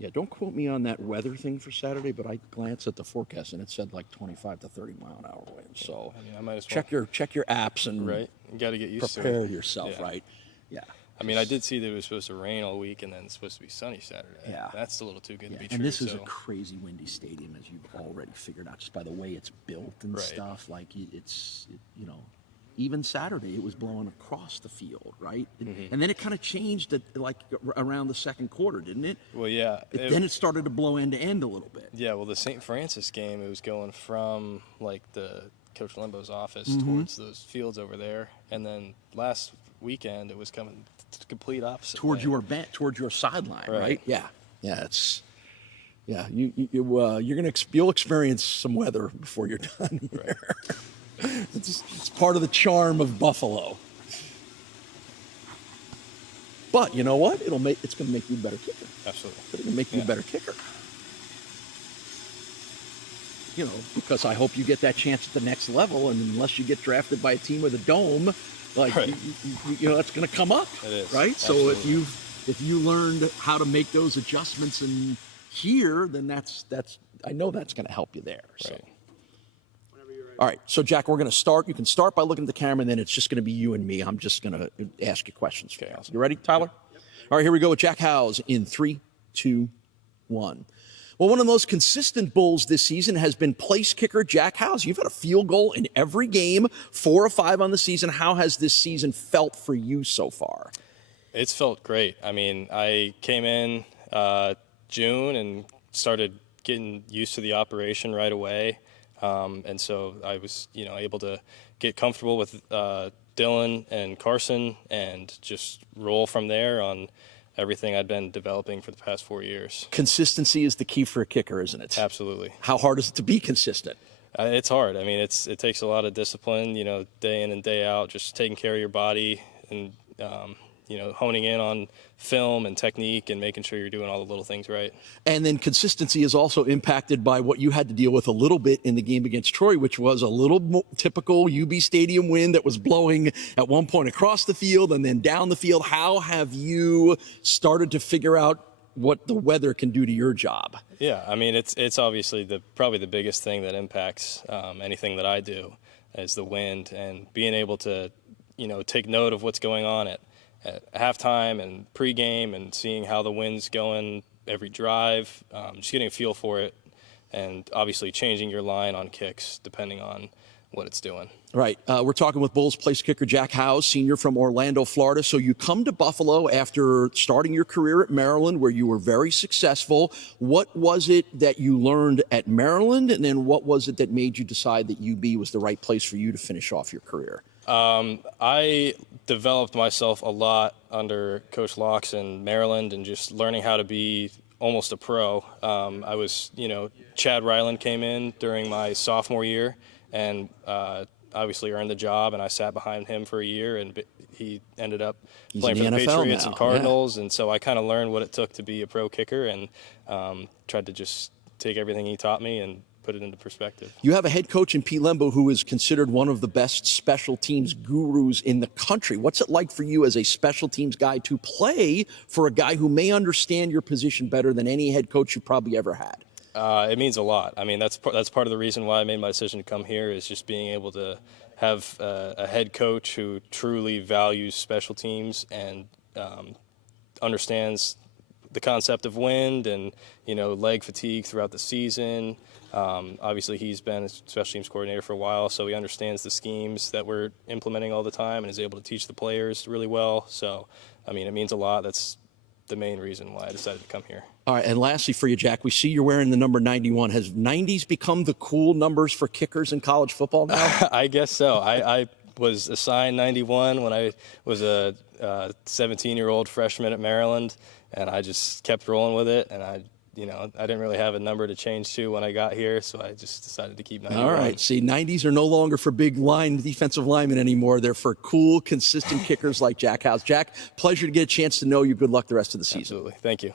Yeah, don't quote me on that weather thing for Saturday, but I glanced at the forecast and it said like 25 to 30 mile an hour wind. So I mean, I might as well. check your apps and Right. You got to get used to it. prepare yourself, Yeah. right? Yeah. I mean, I did see that it was supposed to rain all week and then it's supposed to be sunny Saturday. Yeah. That's a little too good to be true. And this is so. a crazy windy stadium, as you've already figured out, just by the way it's built and Right. stuff. Like even Saturday it was blowing across the field, right? And then it kind of changed around the second quarter, didn't it? Well, yeah. Then it started to blow end to end a little bit. Yeah, well, the St. Francis game, it was going from like the Coach Limbo's office towards those fields over there, and then last weekend it was coming the complete opposite Towards way. your towards your sideline, right? Right. Yeah, you'll experience some weather before you're done here. Right. It's part of the charm of Buffalo. But you know what? It's going to make you a better kicker. Absolutely. It's going to make you a better kicker. Because I hope you get that chance at the next level, and unless you get drafted by a team with a dome, like Right. that's going to come up. It is. Right. Absolutely. So if you learned how to make those adjustments in here, then that's I know that's going to help you there. So. Right. All right, so Jack, we're going to start. You can start by looking at the camera, and then it's just going to be you and me. I'm just going to ask you questions. Okay, awesome. You ready, Tyler? Yep. All right, here we go with Jack Howes in 3, 2, 1. Well, one of the most consistent Bulls this season has been place kicker Jack Howes. You've had a field goal in every game, 4 of 5 on the season. How has this season felt for you so far? It's felt great. I mean, I came in June and started getting used to the operation right away. And so I was, able to get comfortable with Dylan and Carson and just roll from there on everything I'd been developing for the past 4 years. Consistency is the key for a kicker, isn't it? Absolutely. How hard is it to be consistent? It's hard. I mean, it takes a lot of discipline, day in and day out, just taking care of your body and, honing in on film and technique and making sure you're doing all the little things right. And then consistency is also impacted by what you had to deal with a little bit in the game against Troy, which was a little more typical UB Stadium wind that was blowing at one point across the field and then down the field. How have you started to figure out what the weather can do to your job? Yeah, I mean, it's obviously probably the biggest thing that impacts anything that I do is the wind, and being able to, take note of what's going on at halftime and pregame and seeing how the wind's going every drive, just getting a feel for it, and obviously changing your line on kicks depending on what it's doing. Right. We're talking with Bulls place kicker Jack Howes, senior from Orlando, Florida. So you come to Buffalo after starting your career at Maryland, where you were very successful. What was it that you learned at Maryland, and then what was it that made you decide that UB was the right place for you to finish off your career? I developed myself a lot under Coach Locks in Maryland and just learning how to be almost a pro. I was, Chad Ryland came in during my sophomore year and obviously earned the job, and I sat behind him for a year, and he ended up playing for the Patriots and Cardinals, and so I kind of learned what it took to be a pro kicker and tried to just take everything he taught me and put it into perspective. You have a head coach in Pete Lembo who is considered one of the best special teams gurus in the country. What's it like for you as a special teams guy to play for a guy who may understand your position better than any head coach you probably ever had? It means a lot. I mean, that's part of the reason why I made my decision to come here, is just being able to have a head coach who truly values special teams and understands the concept of wind and, leg fatigue throughout the season. Obviously, he's been a special teams coordinator for a while, so he understands the schemes that we're implementing all the time and is able to teach the players really well. So, I mean, it means a lot. That's the main reason why I decided to come here. All right, and lastly for you, Jack, we see you're wearing the number 91. Has 90s become the cool numbers for kickers in college football now? I guess so. I was assigned 91 when I was a 17-year-old freshman at Maryland, and I just kept rolling with it, and I didn't really have a number to change to when I got here, so I just decided to keep 91. All right. See, 90s are no longer for big defensive linemen anymore. They're for cool, consistent kickers like Jack Howes. Jack, pleasure to get a chance to know you. Good luck the rest of the season. Absolutely. Thank you.